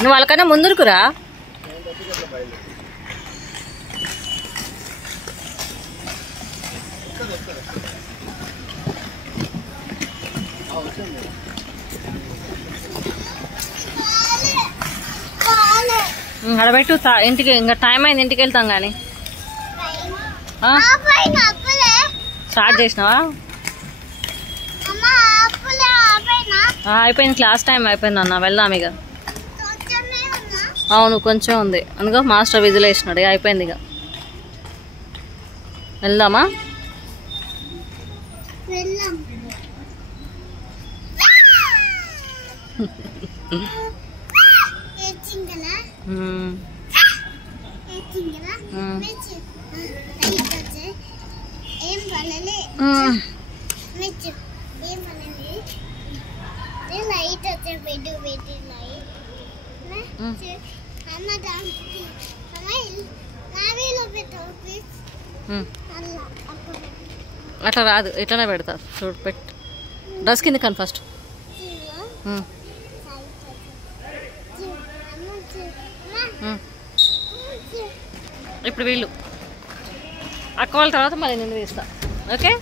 నువ్వు వాళ్ళకన్నా ముందుకురా. అడబెట్టు ఇంటికి, ఇంకా టైం అయింది, ఇంటికి వెళ్తాం. కానీ స్టార్ట్ చేసినావా? అయిపోయింది, క్లాస్ టైం అయిపోయింది అన్న, వెళ్దాం ఇక. అవును కొంచెం ఉంది, అందుకో మాస్టర్ విజిల్ వేసినాడు. ఇక అయిపోయింది, ఇక వెళ్దామా? అట్లా రాదు, ఎట్లనే పెడతా చూడు. పెట్టు డ్రెస్ కింద కానీ ఫస్ట్. ఇప్పుడు వీళ్ళు అక్క వాళ్ళ తర్వాత మళ్ళీ నేను తీస్తా. ఓకే,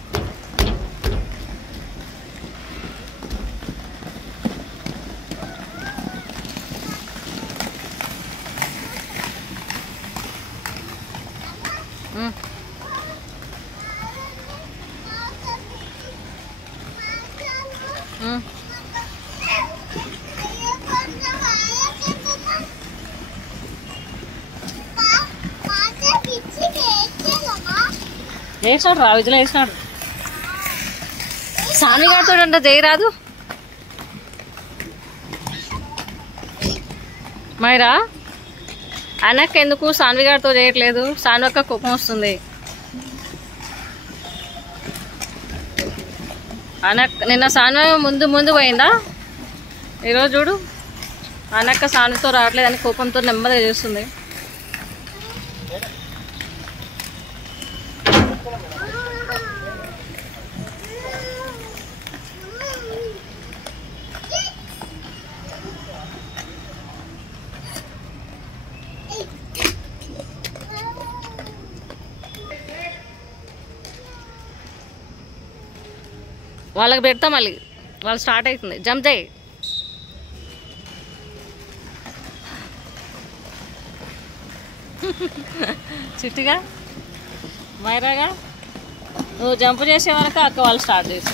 వేసినాడు రా, విజులు వేసినాడు. సాన్వి గారితో అంటే చేయరాదు మైరా. అనక్క ఎందుకు సాన్వి గారితో చేయట్లేదు? సాన్వి అక్క కోపం వస్తుంది. అనక్క నిన్న సాన్వి ముందు పోయిందా? ఈరోజు చూడు, అనక్క సాన్వితో రావట్లేదని కోపంతో నెమ్మదిగా చేస్తుంది. వాళ్ళకి పెడతా, మళ్ళీ వాళ్ళు స్టార్ట్ అవుతుంది. జంప్ చేయి. చిట్టిగా మైరాగా నువ్వు జంప్ చేసే వరకు అక్క వాళ్ళు స్టార్ట్ చేసి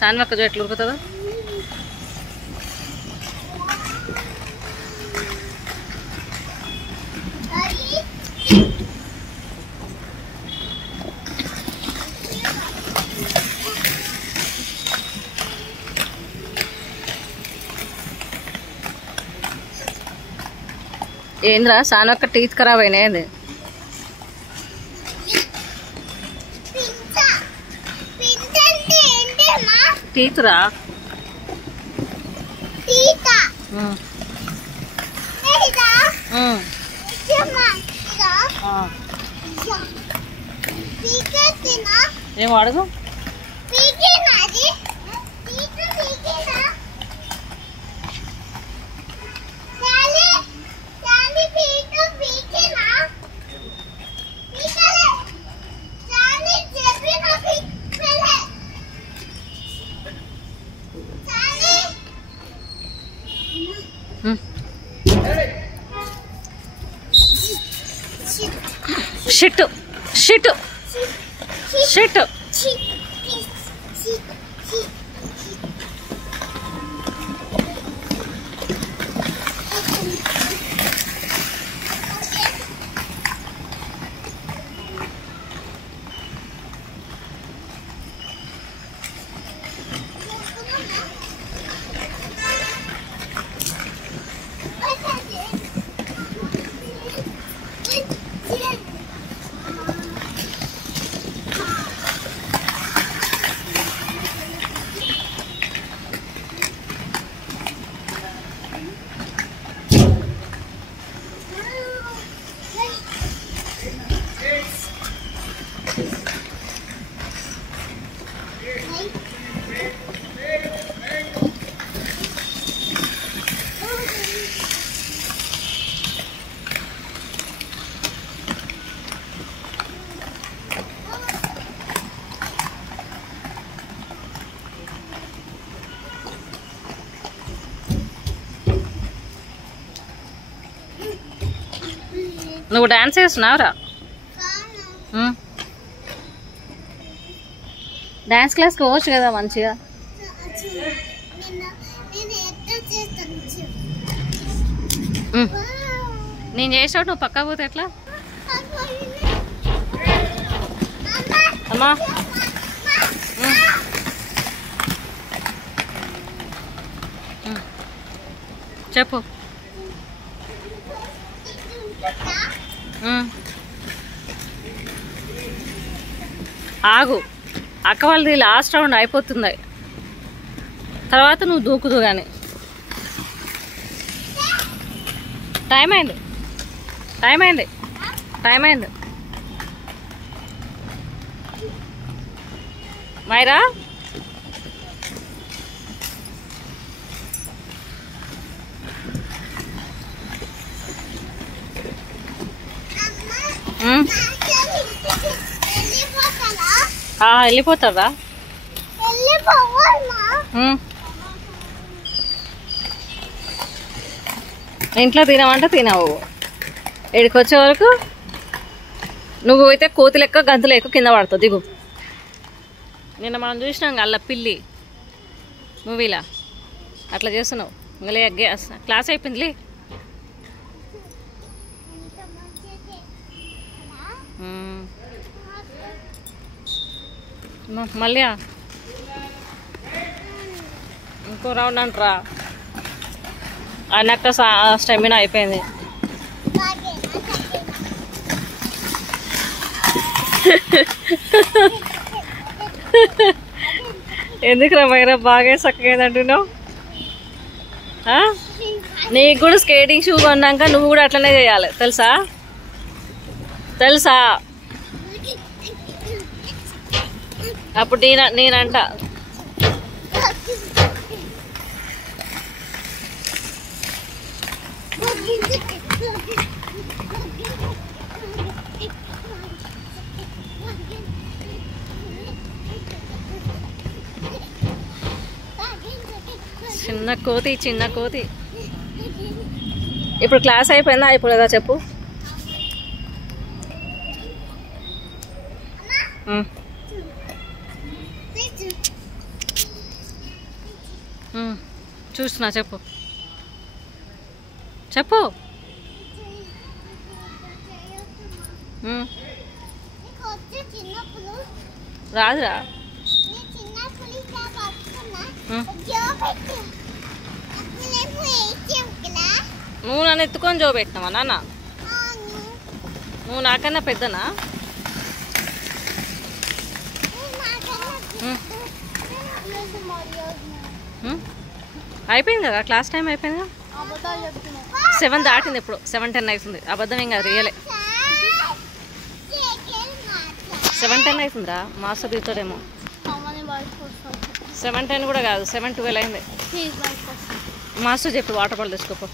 సాన్వి అక్క ఎట్లా ఉరుకుతుందో. ఏంద్రా సాన్వి అక్క టీత్ ఖరాబ్ అయినాయి. టీత్ రా, ఏమో అడుగు. Shit shit shit. నువ్వు డాన్స్ చేస్తున్నావురా? డాన్స్ క్లాస్కి పోవచ్చు కదా మంచిగా. నేను చేసావు నువ్వు పక్కా పోతే ఎట్లా? అమ్మా చెప్పు. ఆగు, అక్క వాళ్ళది లాస్ట్ రౌండ్ అయిపోతుంది, తర్వాత నువ్వు దూకుదు కానీ. టైం అయింది, టైం అయింది, టైం అయింది. మైరా వెళ్ళిపోతారా? ఇంట్లో తినమంటే తినవు, ఇక్కడికి వచ్చే వరకు నువ్వు అయితే కోతి లెక్క గంతులు ఎక్కువ కింద పడుతుంది. దిగు. నిన్న మనం చూసినాం అల్ల పిల్లి మూవీలా అట్లా చేస్తున్నావు. ఇంకలే క్లాస్ అయిపోయిందిలే. మళ్ళీ ఇంకో రౌండ్ అంటారా? అన్నక్క స్టెమినా అయిపోయింది. ఎందుకురా మైరా బాగా చక్కగా అంటున్నావు? నీకు కూడా స్కేటింగ్ షూ కొన్నాక నువ్వు కూడా అట్లనే చేయాలి, తెలుసా? తెలుసా? అప్పుడు నేనంట చిన్న కోతి, చిన్న కోతి. ఇప్పుడు క్లాస్ అయిపోయిందా అయిపోలేదా చెప్పు? చూస్తున్నా, చెప్పు చెప్పు. రాదురా? నువ్వు నన్ను ఎత్తుకొని జోబెట్టినావా నాన్న? నువ్వు నాకన్నా పెద్దనా? అయిపోయింది కదా క్లాస్ టైం అయిపోయింది కదా. 7 దాటింది, ఇప్పుడు 7:10 అవుతుంది. అబద్ధం ఏం కాదు, రియలే 7:10 అవుతుందిరా. మాస్టర్ తీరుతాడేమో. 7:10 కూడా కాదు, 7:12 అయింది. మాస్టర్ చెప్పి వాటర్ బాటిల్ తెచ్చుకోపో.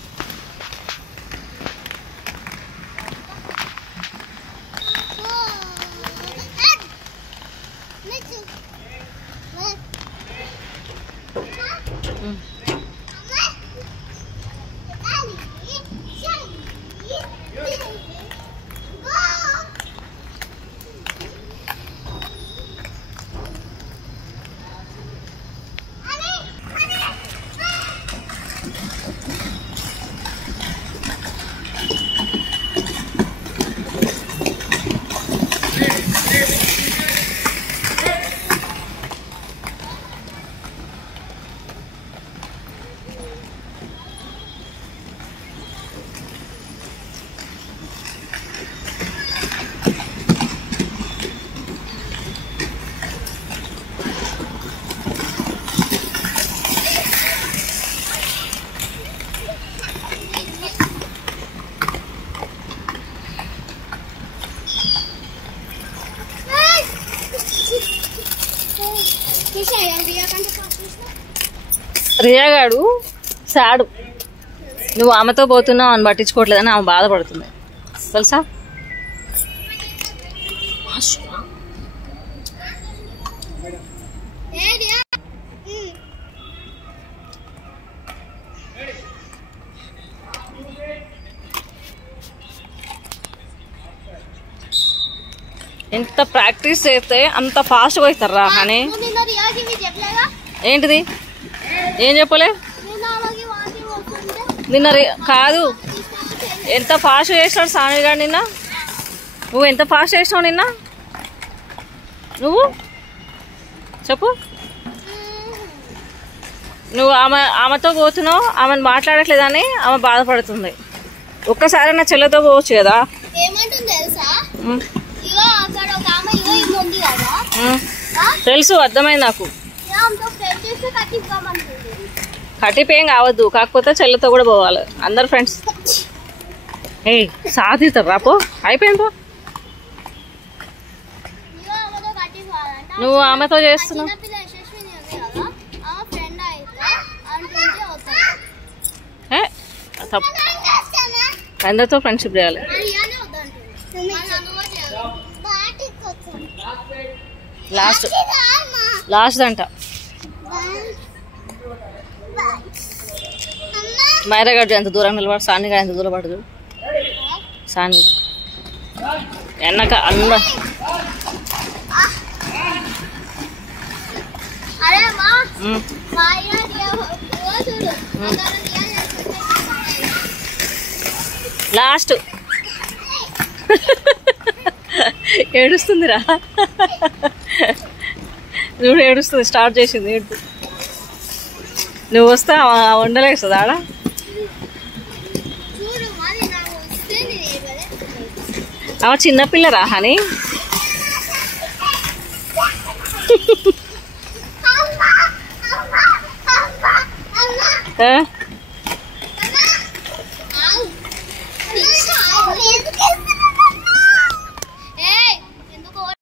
రియాగాడు సాడు, నువ్వు ఆమెతో పోతున్నావు అని పట్టించుకోవట్లేదని ఆమె బాధపడుతుంది, తెలుసా? ఎంత ప్రాక్టీస్ చేస్తే అంత ఫాస్ట్గా అవుతారా అని. ఏంటిది ఏం చెప్పలే నిన్న కాదు, ఎంత ఫాస్ట్ చేసినాడు సాని గారు నిన్న. నువ్వు ఎంత ఫాస్ట్ చేసినావు నిన్న? నువ్వు చెప్పు. నువ్వు ఆమెతో పోతున్నావు, ఆమెను మాట్లాడట్లేదని ఆమె బాధపడుతుంది. ఒక్కసారి నా చెల్లెతో పోవచ్చు కదా. తెలుసు, అర్థమైంది నాకు. కటిపేం కావద్దు, కాకపోతే చెల్లెతో కూడా పోవాలి. అందరు ఫ్రెండ్స్ సాధిస్తారు రాపో. అయిపోయింది పో. నువ్వు ఆమెతో చేస్తున్నావు. అందరితో ఫ్రెండ్షిప్ చేయాలి. లాస్ట్ అంట మైరాగడ్డ ఎంత దూరం నిలబడు, సాని గారు ఎంత దూరం పడదు. సాని వెనక అందరు లాస్ట్ ఏడుస్తుందిరా. చూడు ఏడుస్తుంది, స్టార్ట్ చేసింది ఏడుపు. నువ్వు వస్తే వండలేస్తుంది ఆడ. ఆమె చిన్నపిల్లరా అని.